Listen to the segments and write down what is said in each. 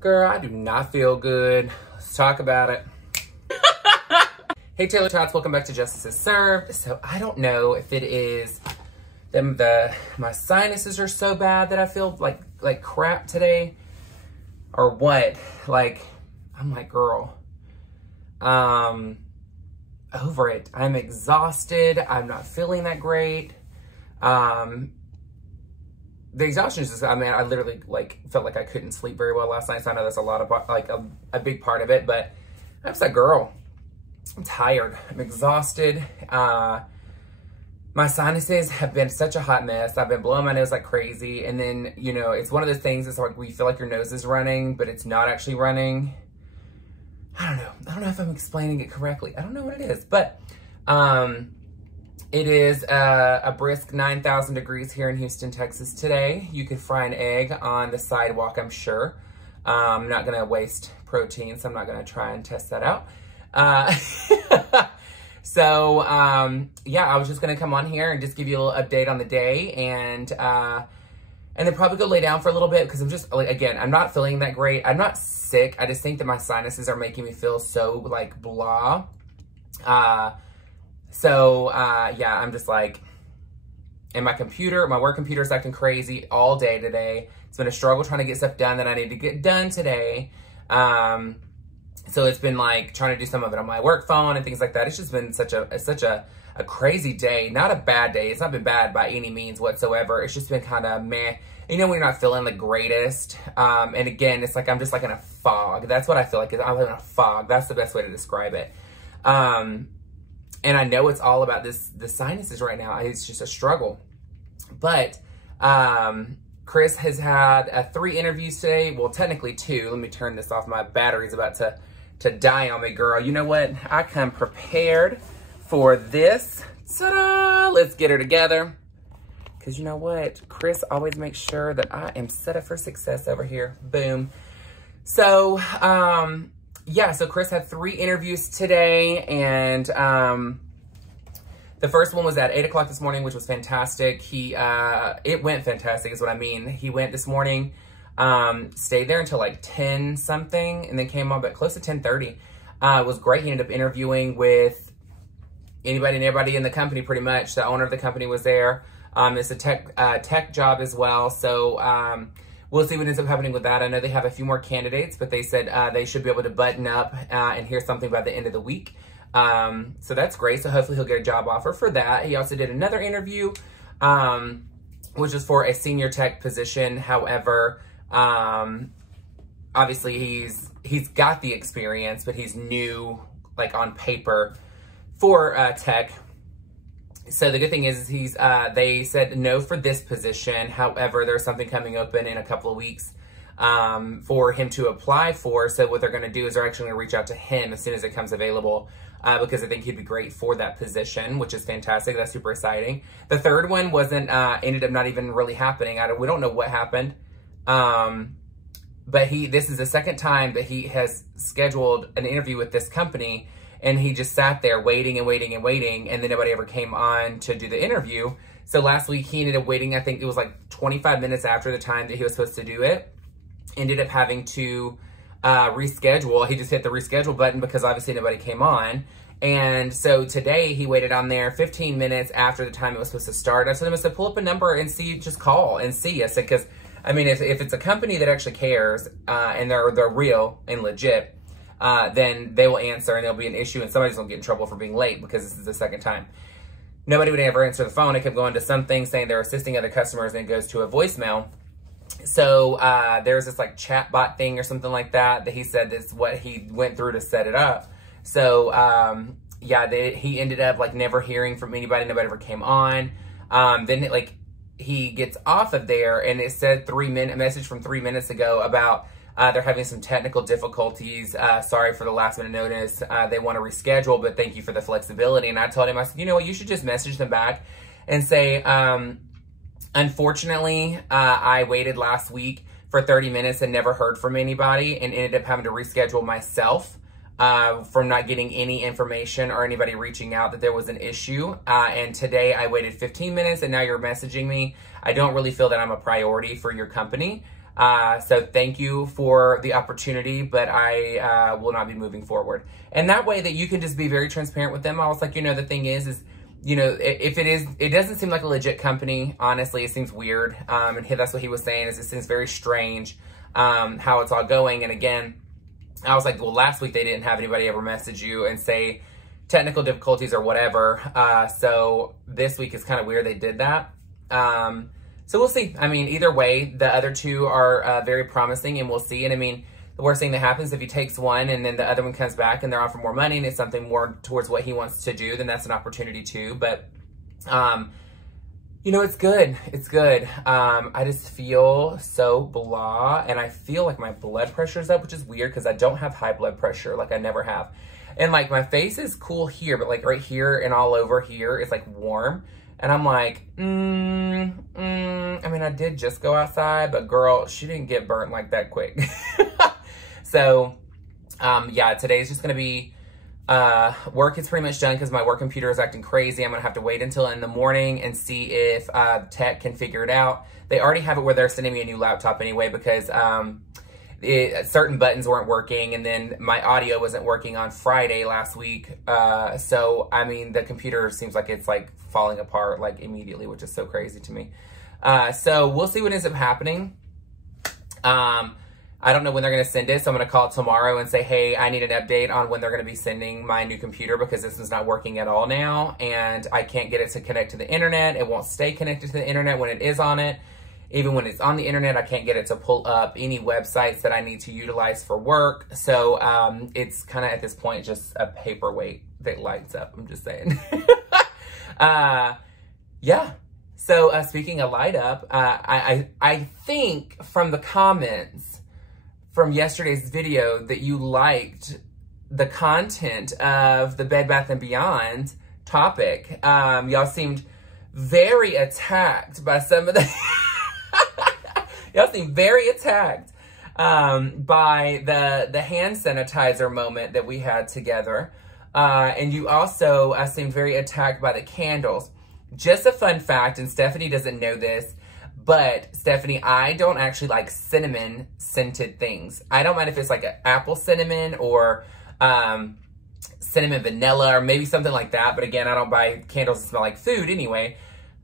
Girl, I do not feel good. Let's talk about it. Hey Taylor-tots, welcome back to Justice is Served. So I don't know if it is my sinuses are so bad that I feel like crap today or what. Like, I'm like, girl, over it. I'm exhausted. I'm not feeling that great. The exhaustion is just, I mean, I literally felt like I couldn't sleep very well last night. So I know that's a lot of a big part of it, but I'm just like, girl, I'm tired. I'm exhausted. My sinuses have been such a hot mess. I've been blowing my nose like crazy. And then, you know, it's one of those things, it's like we feel like your nose is running, but it's not actually running. I don't know. I don't know if I'm explaining it correctly. I don't know what it is, but it is a brisk 9,000 degrees here in Houston, Texas today. You could fry an egg on the sidewalk, I'm sure. I'm not going to waste protein, so I'm not going to try and test that out. So, yeah, I was just going to come on here and just give you a little update on the day and then probably go lay down for a little bit because I'm just, like, again, I'm not feeling that great. I'm not sick. I just think that my sinuses are making me feel so, like, blah. Yeah, I'm just like, and my work computer is acting crazy all day today. It's been a struggle trying to get stuff done that I need to get done today. So it's been like trying to do some of it on my work phone and things like that. It's just been such a crazy day. Not a bad day. It's not been bad by any means whatsoever. It's just been kind of meh. You know, when you're not feeling the greatest. And again, it's like, I'm just like in a fog. That's what I feel like. I'm in a fog. That's the best way to describe it. And I know it's all about the sinuses right now. It's just a struggle. But Chris has had 3 interviews today. Well, technically 2. Let me turn this off. My battery's about to die on me, girl. You know what? I come prepared for this. Ta-da! Let's get her together. Because you know what? Chris always makes sure that I am set up for success over here. Boom. So, yeah, so Chris had 3 interviews today, and the first one was at 8 o'clock this morning, which was fantastic. It went fantastic is what I mean. He went this morning, stayed there until like 10 something, and then came on, but close to 10:30. It was great. He ended up interviewing with anybody and everybody in the company pretty much. The owner of the company was there. It's a tech job as well, so we'll see what ends up happening with that. I know they have a few more candidates, but they said they should be able to button up and hear something by the end of the week. So that's great. So hopefully he'll get a job offer for that. He also did another interview, which is for a senior tech position. However, obviously he's got the experience, but he's new, like on paper for tech. So the good thing is they said no for this position. However, there's something coming open in a couple of weeks for him to apply for. So what they're going to do is they're actually going to reach out to him as soon as it comes available because I think he'd be great for that position, which is fantastic. That's super exciting. The third one ended up not even really happening. We don't know what happened. But this is the second time that he has scheduled an interview with this company, and he just sat there waiting and waiting and waiting, and then nobody ever came on to do the interview. So last week he ended up waiting, I think it was like 25 minutes after the time that he was supposed to do it. Ended up having to reschedule. He just hit the reschedule button because obviously nobody came on. And so today he waited on there 15 minutes after the time it was supposed to start. I told him to pull up a number and see, just call and see. I said, because I mean, if it's a company that actually cares and they're real and legit, then they will answer and there'll be an issue and somebody's gonna get in trouble for being late because this is the second time. Nobody would ever answer the phone. It kept going to something saying they're assisting other customers and it goes to a voicemail. So there's this like chat bot thing or something like that he said is what he went through to set it up. So yeah, he ended up like never hearing from anybody. Nobody ever came on. Then he gets off of there and it said a message from 3 minutes ago about they're having some technical difficulties. Sorry for the last minute notice. They want to reschedule, but thank you for the flexibility. And I told him, I said, you know what, you should just message them back and say, unfortunately, I waited last week for 30 minutes and never heard from anybody and ended up having to reschedule myself from not getting any information or anybody reaching out that there was an issue. And today I waited 15 minutes and now you're messaging me. I don't really feel that I'm a priority for your company. So thank you for the opportunity, but I will not be moving forward. And that way that you can just be very transparent with them. I was like, you know, the thing is, you know, if it doesn't seem like a legit company. Honestly, it seems weird. And that's what he was saying, is it seems very strange how it's all going. And again, I was like, well, last week they didn't have anybody ever message you and say technical difficulties or whatever. So this week is kind of weird they did that. So we'll see. I mean, either way, the other two are very promising, and we'll see. And I mean, the worst thing that happens if he takes one and then the other one comes back and they're offering more money and it's something more towards what he wants to do, then that's an opportunity too. But, you know, it's good. It's good. I just feel so blah, and I feel like my blood pressure is up, which is weird because I don't have high blood pressure. Like I never have. And like my face is cool here, but like right here and all over here is like warm. And I'm like, I mean, I did just go outside, but girl, she didn't get burnt like that quick. So, yeah, today's just going to be, work is pretty much done because my work computer is acting crazy. I'm going to have to wait until in the morning and see if tech can figure it out. They already have it where they're sending me a new laptop anyway because certain buttons weren't working, and then my audio wasn't working on Friday last week. So, I mean, the computer seems like it's like falling apart like immediately, which is so crazy to me. So we'll see what ends up happening. I don't know when they're going to send it, so I'm going to call tomorrow and say, hey, I need an update on when they're going to be sending my new computer because this is not working at all now, and I can't get it to connect to the internet. It won't stay connected to the internet when it is on it. Even when it's on the internet, I can't get it to pull up any websites that I need to utilize for work. So it's kind of at this point just a paperweight that lights up. I'm just saying. Yeah. So speaking of light up, I think from the comments from yesterday's video that you liked the content of the Bed Bath & Beyond topic. Y'all seemed very attacked by some of the... Y'all seem very attacked by the hand sanitizer moment that we had together. And you also seemed very attacked by the candles. Just a fun fact, and Stephanie doesn't know this, but Stephanie, I don't actually like cinnamon scented things. I don't mind if it's like an apple cinnamon or cinnamon vanilla or maybe something like that. But again, I don't buy candles that smell like food anyway.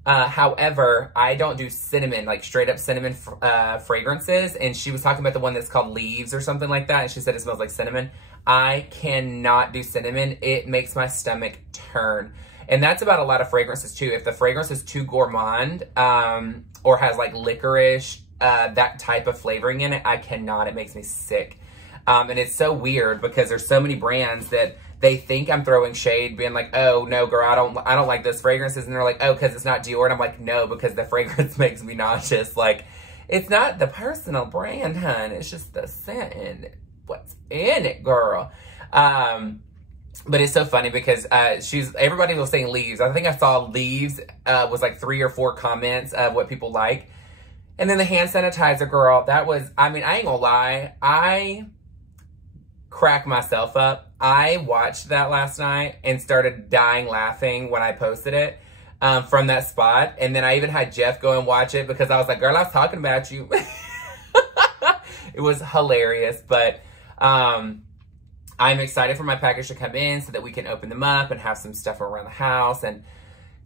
However, I don't do cinnamon, like straight up cinnamon fragrances. And she was talking about the one that's called Leaves or something like that. And she said it smells like cinnamon. I cannot do cinnamon. It makes my stomach turn. And that's about a lot of fragrances too. If the fragrance is too gourmand, or has like licorice, that type of flavoring in it, I cannot. It makes me sick. And it's so weird because there's so many brands that they think I'm throwing shade, being like, oh no, girl, I don't like those fragrances. And they're like, oh, because it's not Dior. And I'm like, no, because the fragrance makes me nauseous. Like, it's not the personal brand, hun. It's just the scent and what's in it, girl. But it's so funny because everybody was saying Leaves. I think I saw Leaves was like 3 or 4 comments of what people like. And then the hand sanitizer, girl, that was, I mean, I ain't gonna lie. I crack myself up. I watched that last night and started dying laughing when I posted it from that spot. And then I even had Jeff go and watch it because I was like, girl, I was talking about you. It was hilarious. But I'm excited for my package to come in so that we can open them up and have some stuff around the house and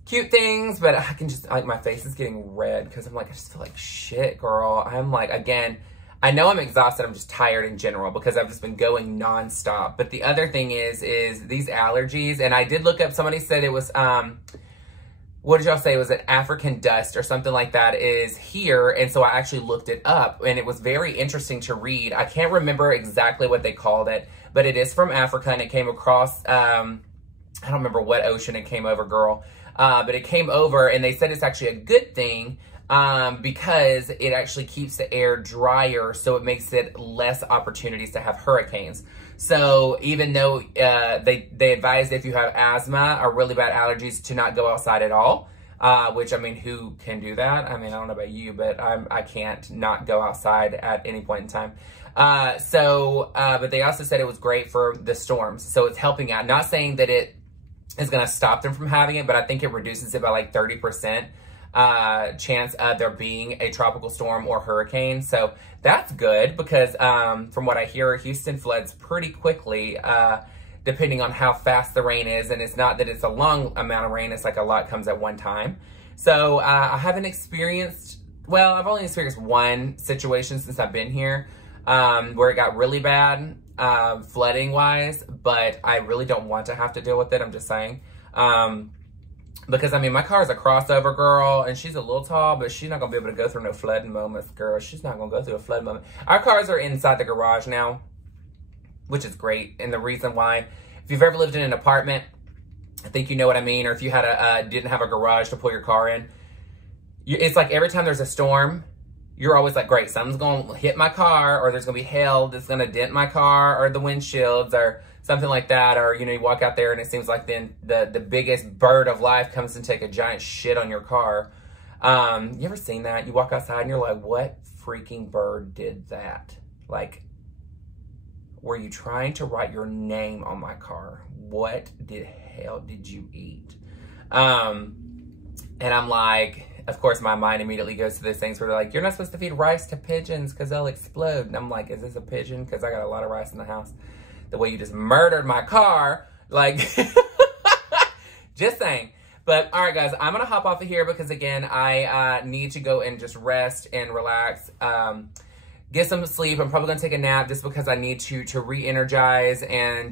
cute things. But I can just, like, my face is getting red because I'm like, I just feel like shit, girl. I'm like, again, I know I'm exhausted. I'm just tired in general because I've just been going nonstop. But the other thing is these allergies. And I did look up, somebody said it was, what did y'all say? It was an African dust or something like that is here. And so I actually looked it up and it was very interesting to read. I can't remember exactly what they called it, but it is from Africa and it came across, I don't remember what ocean it came over, girl. But it came over and they said it's actually a good thing because it actually keeps the air drier, so it makes it less opportunities to have hurricanes. So even though they advise if you have asthma or really bad allergies to not go outside at all, which, I mean, who can do that? I mean, I don't know about you, but I can't not go outside at any point in time. But they also said it was great for the storms, so it's helping out. Not saying that it is going to stop them from having it, but I think it reduces it by like 30%. chance of there being a tropical storm or hurricane. So that's good because from what I hear, Houston floods pretty quickly depending on how fast the rain is. And it's not that it's a long amount of rain. It's like a lot comes at one time. So I haven't experienced, well, I've only experienced one situation since I've been here where it got really bad flooding wise, but I really don't want to have to deal with it. I'm just saying. Because, I mean, my car's a crossover girl, and she's a little tall, but she's not going to be able to go through no flooding moments, girl. She's not going to go through a flood moment. Our cars are inside the garage now, which is great. And the reason why, if you've ever lived in an apartment, I think you know what I mean, or if you had didn't have a garage to pull your car in, it's like every time there's a storm, you're always like, great, something's going to hit my car, or there's going to be hail that's going to dent my car, or the windshields, or something like that. Or, you know, you walk out there and it seems like then the biggest bird of life comes and take a giant shit on your car. You ever seen that? You walk outside and you're like, what freaking bird did that? Like, were you trying to write your name on my car? What the hell did you eat? And I'm like, of course, my mind immediately goes to those things where they're like, you're not supposed to feed rice to pigeons because they'll explode. And I'm like, is this a pigeon? Because I got a lot of rice in the house. The way you just murdered my car, like, just saying. But, all right, guys, I'm going to hop off of here because, again, I need to go and just rest and relax, get some sleep. I'm probably going to take a nap just because I need to re-energize and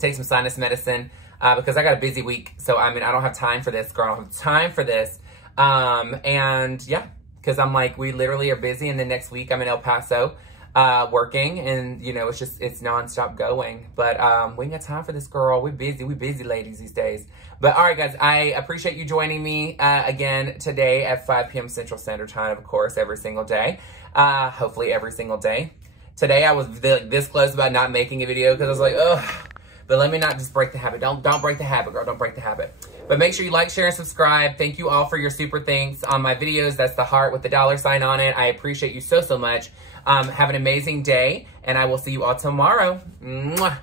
take some sinus medicine because I got a busy week. So, I mean, I don't have time for this, girl. I don't have time for this. And, yeah, because I'm like, we literally are busy. And the next week, I'm in El Paso. Working, and you know, it's nonstop going, but we ain't got time for this, girl. We busy ladies these days. But all right, guys, I appreciate you joining me again today at 5 p.m. Central Standard Time, of course, every single day, hopefully every single day. Today I was this close about not making a video because I was like, ugh. But let me not just break the habit. Don't break the habit, girl. Don't break the habit. But make sure you like, share, and subscribe. Thank you all for your super thanks on my videos. That's the heart with the $sign on it. I appreciate you so much. Have an amazing day, and I will see you all tomorrow. Mwah.